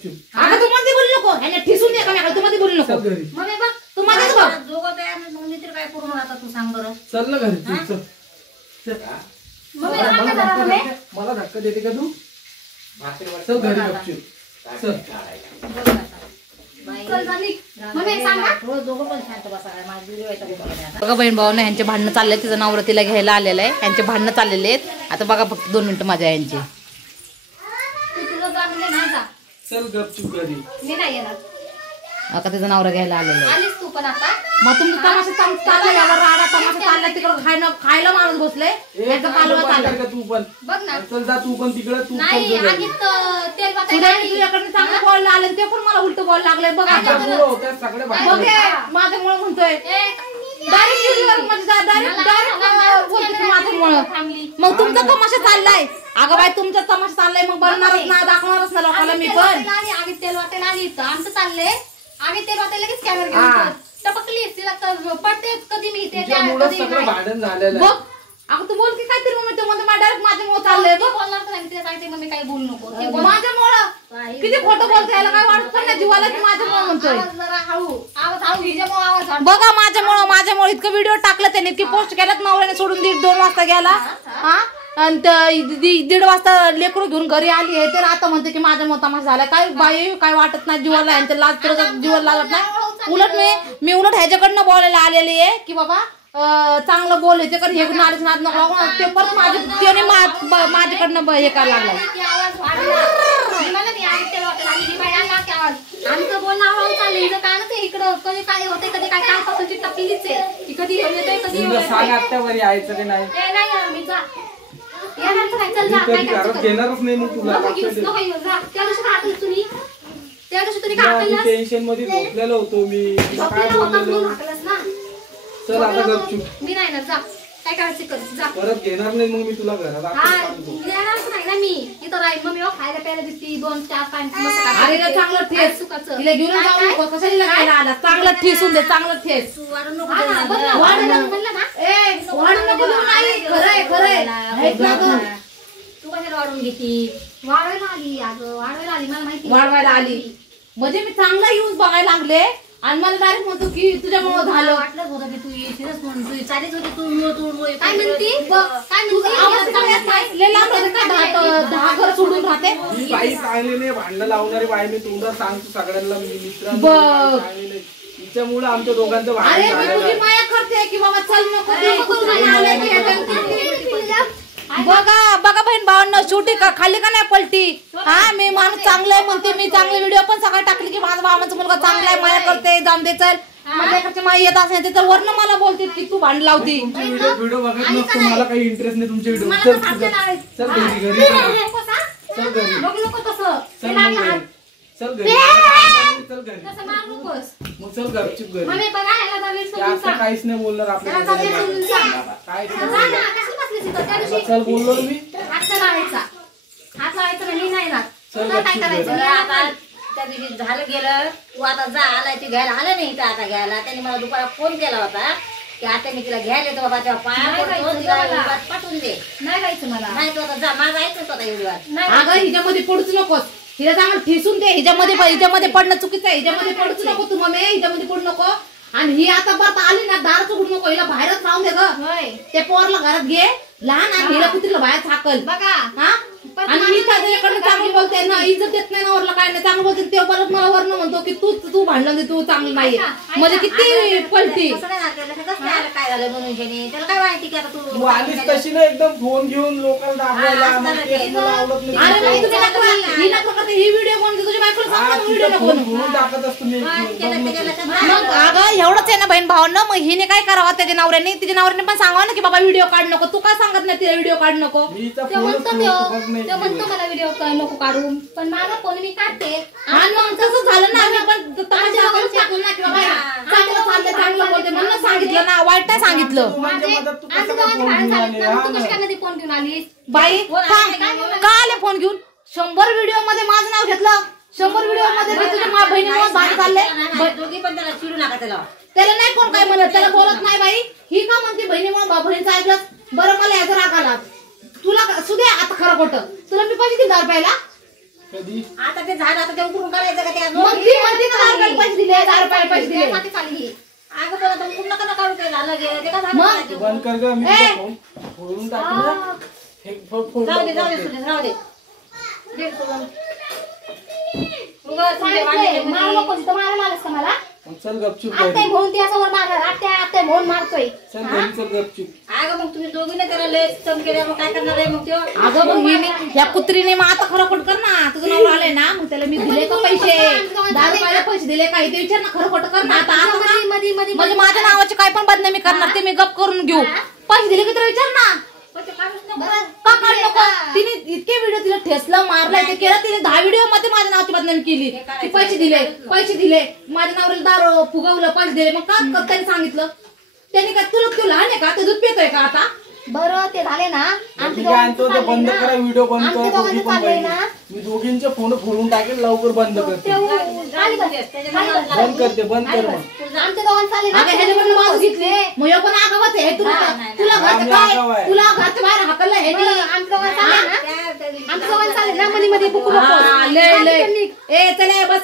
गपचूप. अगं तू मध्ये बोलू नको, ह्याने ठिसून दे का तू मध्ये बोलू नको. मग बघ तू मध्येच बघ. दोघं तयार नाही मग मी तर काय करू आता तू सांग बरं. चल ना घरी तू चल. मला धक्का देते का तू? चल घरी गपचूप चल. बघा बहीण भावांना ह्यांचे भांडणं चालले, तिचं नवरा तिला घ्यायला आलेलं आहे, ह्यांचे भांडणं चाललेले आहेत. आता बघा फक्त 2 मिनिटं माझ्या यांची. चल गपचूप घरी. मी नाही येणार. आता तिचा नवरा घ्यायला आलेला आहे. आलीस तू पण आता. मग तुमचं तमाशा चालला, याला राडा तमाशा चालला, तिकडं खायला माणूस बसले. याचं कालवा चाललं. तू पण बघ ना. चल जा तू पण तिकडे. तू नाही आगीत तेल तुझ्याकडे चांगलं बॉल लागले, ते पण मला उलट बॉल लागले. बघ आता सगळे माझ्यामुळे म्हणतोय मग तुमचा तमाशा चाललाय. अगं बाई तुमचा तमाशा चाललाय, मग बनणारच ना, दाखवणारच ना लोकांना मी पण. आम्ही तेल वाटायला आली इथं आमचं चाललंय. आम्ही तेल वाटायला लगेच कॅमेरा घेऊन टपकली तिला पडते कधी मी ते भांडण झालेलं. बघ अगं तू बोल की काहीतरी मम्मी, तू म्हणतो डायरेक्ट माझ्यामुळे चाललंय. बघ बोलणार तर नाही तिला सांगते मम्मी काही बोलू नको. माझ्यामुळं किती खोटं बोलतो, याला काय वाटत पण नाही जीवाला की माझ्यामुळे म्हणतोय. जरा हळू आवाज हिच्यामुळे आवाज बघा माझ्यामुळे इतकं व्हिडिओ टाकलं त्याने, इतकी पोस्ट केल्यात. नवऱ्याने सोडून 2 वाजता गेला हा, आणि 1:30 वाजता लेकरू घेऊन घरी आली आहे. तर आता म्हणते की माझ्यामुळे तमाशा झाला. काय बाई काय वाटत नाही जीवाला, यांच्या लाज तर जीवाला लागत नाही. उलट मी ह्याच्याकडनं बोलायला आलेली आहे की बाबा चांगलं बोलायचं कर, हे नाच नाच नको. ते परत माझ्याकडनं हे करायला लागलं. आमचं बोलणं आवाज चाललंय काय ना ते इकडं कधी काय होते कधी काय काय पासून टप्पीलीच आहे की कधी येतोय कधी सांग आत्यावर यायचं की नाही. मी जा येणार नाही. चल जा काय करायचं घेणारच नाही मग तुला. त्या दिवशी काय आठवलं तुम्ही? त्या दिवशी तुम्ही काय आठवलं? टेन्शन मध्ये झोपलेलो होतो मी. काय बोललेलो ना. चल आता गपचूप. मी नाही ना, जा काय करायचं कर जा. परत घेणार नाही मग मी तुला घरात. येणारच नाही ना मी इथं राहील. मग मी खायला प्यायला दिसती 2-4 पाणी चांगलं ठेस सुखाचं तिला घेऊन जाऊ नको. कशाला खायला आला? चांगलं ठेसून दे, चांगलं ठेस. वाढू नको म्हणलं ना. वाढू नको नाही. खरंय तू कशाला वाढून घेती? वाढवायला आली अगं, वाढवायला आली मला माहिती. वाढवायला आली म्हणजे मी चांगला यूज बघायला लागले आणि मला डायरेक्ट म्हणतो की तुझ्यामुळे झालं. वाटलंच होतं की तू येशीलच म्हणून. तू चालीच होती तू काय म्हणती? काय म्हणती? 10 घर सोडून राहते. मी बाई चांगली नाही, भांडणं लावणारी बाई. मी तुला सांगतो सगळ्यांना, मी मित्रांना तिच्यामुळे आमच्या दोघांचं भांडण झालं. अरे मी तुझी माया करते की बाबा चल नको. बघा बहीण भावांना शेवटी खाल्ली का नाही पलटी. हा मी माणूस चांगला आहे म्हणते, मी चांगले व्हिडिओ पण सकाळी टाकले की माझा भावाचा मुलगा चांगला आहे, माया करते, जाऊन दे चल. माझ्याकडची माई येत असेल तर वरनं मला बोलते की तू भांड लावती. व्हिडिओ बघत नसतो, मला काही इंटरेस्ट नाही तुमच्या व्हिडिओ. चल घरी चल घरी चल घरी मग चल गपचूप घरी. काहीच नाही बोलणार आपल्याला. चल बोललो मी. हात लावायचा नाही ना. काय करायचं त्या दिवशी झालं गेलं. तू आता जा आलाय ते घ्यायला आलं नाही तर आता घ्यायला. त्याने मला दुपारा फोन केला होता की आता मी तिला घ्यायला येतो बाबा, तेव्हा पाया पाठवून दे. नाही जायचं मला. नाही तू आता जा, माझं ऐकतो स्वतः एवढी. अगं हिच्यामध्ये पडूच नकोस, हिला चांगलं ठेसून दे. हिच्यामध्ये पडणं चुकीचं आहे. हिच्यामध्ये पडूच नको तू मम्मी, हिच्यामध्ये पडू नको. आणि ही आता परत आली ना दार चुकू नको, हिला बाहेरच राहून दे ग. ते पोरला घरात घे लहान आणि हिला कुत्रीला बाहेर झाकल बघा. हा आणि मी त्याच्याकडनं चांगली बोलते ना, इज्जत देत नाही ना वरला काय नाही, चांगलं बोलते. ते परत मला वरनं म्हणतो की तू भांडण दे, तू चांगलं नाहीये. म्हणजे किती पलटी. काय झालं म्हणून त्याला काय माहिती की आता तू आलीस तशी ना एकदम फोन घेऊन लोकांना दाखवायला. ही व्हिडिओ बनवते तुझ्या बायकोला व्हिडिओ नको टाकत असतो मी. मग अगं एवढंच आहे ना बहीण भावांना. मग हिने काय करावं त्याच्या नवऱ्याने पण सांगावं ना की बाबा व्हिडिओ काढ नको. तू काय सांगत नाही तिला व्हिडिओ काढ नको. तो म्हणतो मला व्हिडिओ नको काढू, पण माझा फोन मी काढते. आणि मग तसं झालं ना, आम्ही पण चांगलं बोलते म्हणून सांगितलं ना, वाईट नाही सांगितलं. फोन घेऊन आली बाई का आले फोन घेऊन. 100 व्हिडिओ मध्ये माझं नाव घेतलं. 100 व्हिडिओ मध्ये तुझ्या बहिणीमुळे भांडण चालले. दोघी पण त्याला चिडू नका. त्याला नाही कोण काय म्हणत, त्याला बोलत नाही बाई. ही का म्हणते बहिणीमुळे बहिणीचं ऐकलं. बरं मला याचा राग आला तुला. सुद्या आता खरं खोटं तुला मी पैसे किती 10 रुपयाला कधी आता ते झाड आता ते उकरून काढायचं का त्या मग ती म्हणते ना 1000 रुपये पैसे दिले 1000 रुपये पैसे दिले त्यासाठी चालली अगं पण आता उकरून नका काढू ते झालं गे ते का मग? झालं बंद कर ग मी तुझा फोन फोडून टाकू ना. हे फोन जाऊ दे सुरेश राहू दे दे सोडून. उगाच तुझे भांडे मारू नको तिथं मारायला आलास का मला चल गपचूप आत्या घरी. भाऊन ती असं वर मारणार आत्या भाऊन मारतोय चल घरी चल गपचूप. अगं मग तुम्ही दोघीने त्याला लय चम केल्या मग काय करणार आहे मग त्यो अगं मग हिने या कुत्रीने मग आता खरं कर ना तुझं नवरा आलंय ना मग त्याला मी दिले का पैसे 10 रुपयाला पैसे दिले का ते विचार ना खरं कर ना आता मध्ये म्हणजे माझ्या नावाची काय पण बदनामी करणार ते मी गप करून घेऊ पैसे दिले की तर विचार ना पण ते काढूच नको. का काढू नको तिने इतके व्हिडिओ तिला ठेसलं मारलं ते केलं तिने 10 व्हिडिओ मध्ये माझ्या नावाची बदनामी केली की पैसे दिले माझ्या नवऱ्याला दारू फुगवलं पैसे दिले मग का त्यांनी सांगितलं त्यांनी काय तुला लहान आहे का ते दूध पितोय का आता बरं ते झाले ना मी काय आणतो ते बंद करा व्हिडिओ बंद आमच्या करा दोघी दोघांचं पण चाललंय बहिणी. ना. मी दोघींचे फोन फोडून टाकेल लवकर बंद करते खाली बस. बंद करते बंद कर मग. आमच्या दोघांचं चालले ना अगं ह्याच्याकडून माणूस घेतले मग ह्यो पण आगावच आहे तुला तुला घरचं काय तुला घरच्या बाहेर हाकललं हे आमच्या दोघांचं चालले ना आमच्या दोघांचं चालले ना मध्ये बुकू लय ए चले बस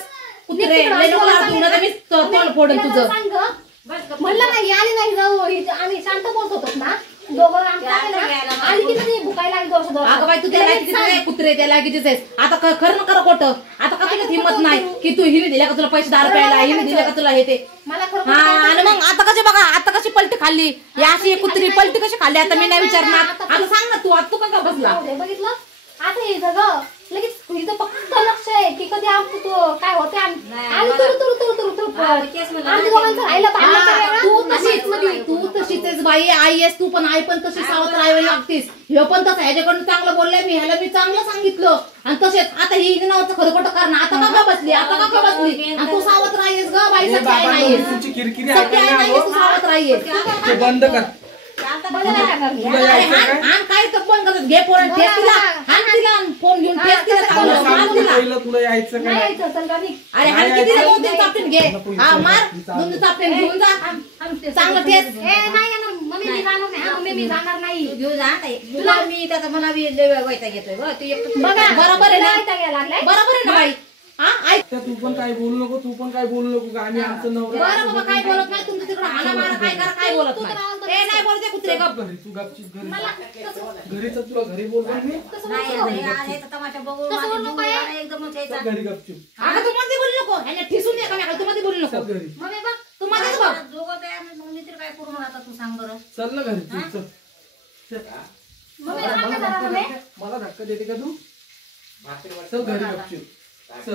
कुत्रे लय नको लावू तुला तर मी तोंड फोडून तुझं सांग म्हणलं नाही आली नाही जाऊ आम्ही शांत बोलत होतो ना दोघं आमच्या आली की नाही भुकायला लागली दोष अगं बाई तू त्या लायकीचीच आहे कुत्रे त्या लायकीचीच आहेस आता खरं खरं खोटं आता का तुला हिंमत नाही की तू हिने दिल्या का तुला पैसे 10 रुपयाला हिने दिल्या का तुला हे ते मला खरं हा आणि मग आता कशी बघा आता कशी पलटी खाल्ली या अशी कुत्री पलटी कशी खाल्ली आता मी नाही विचारणार आता सांग ना तू आता तू का बसला बघितलं आता हे सगळं लगेच इथं फक्त लक्ष आहे की कधी आमचं तो काय होते आणि आमच्या दोघांचं राहिलं तू तशीच आहेस बाई आई आहेस तू पण आई पण तशी सावत्र राहावी लागतीस ह्यो पण तसं ह्याच्याकडून चांगलं बोललंय मी ह्याला मी चांगलं सांगितलं आणि तसेच आता ही नावाचं खरं खोटं करणं आता का बसली आता का बसली आणि तू सावत्र आहेस ग बाई हे सख्खी आई बाबा नाहीयेस तुझी किरकिरी सख्खी आई ऐकायला नाहीयेस हवं. तू सावत्र आहेस ते बंद कर बंद नाही करणार मी. तुला यायचं काय हान काय तर फोन करत घे फोन ठेस तिला हान तिला फोन घेऊन ठेस तिला तुला चांगलं मार सांगतो तिला पहिलं तुला यायचं का नाही अरे हान किती दोन तीन चापटीन घे हा मार दोन तीन चापटीन घेऊन जा चांगलं ठेस मम्मी मी जाणार नाही मम्मी मी जाणार नाही घेऊ जा ताई. तुला मी त्याचा मला वैता घेतोय बघ तू एकटं बघा बरोबर आहे ना? लागलाय बरोबर आहे ना बाई हा ऐक तर तू पण काय बोलू नको तू पण काय बोलू नको का आम्ही आमचं नवरा बरं बाबा काय बोलत नाही तुमचं तिकडं हाना मारा काय करा काय बोलत नाही ए नाही बोलते कुत्रे गप घरी तू गपचीप घरी तर तुला घरी बोलणार मी नाही आता हे आहे तर तमाशा बघून माझी जीव मला एकदमच यायचा. चल घरी गपचूप आता तू मध्ये बोलू नको ह्याने ठिसून ये का तू मध्ये बोलू नको चल घरी मम्मी बघ तू मध्येच बघ दोघं तयार नाही, मग मी तरी काय करू आता तू सांग बरं. चल ना घरी तू चल चल. मला धक्का देते का तू चल घरी गपचूप चल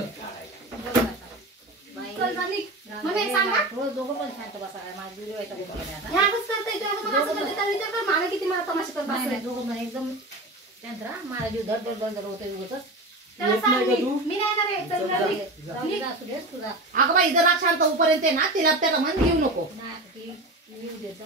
बाई, चल झाली मम्मी सांग ना रोज दोघं पण शांत बसा माझी जीव वैताग येतो मला आता. ह्या असंच करता येतो असं मला असं करता येतं, विचार कर मला किती मला तमाशा करत नाही, असेल. नाही, दोघं पण एकदम शांत राहा. माझा जीव धड धड धड धड होतोय उगाचच. त्याला येत सांग नाही का तू? मी नाही येणार आहे. चल जा, झाली. जाऊ दे, असू दे, तुझा अगं बाई जर शांत होईपर्यंत आहे ना तिला त्याला मन घेऊ नको नाही ती येऊ दे, जा.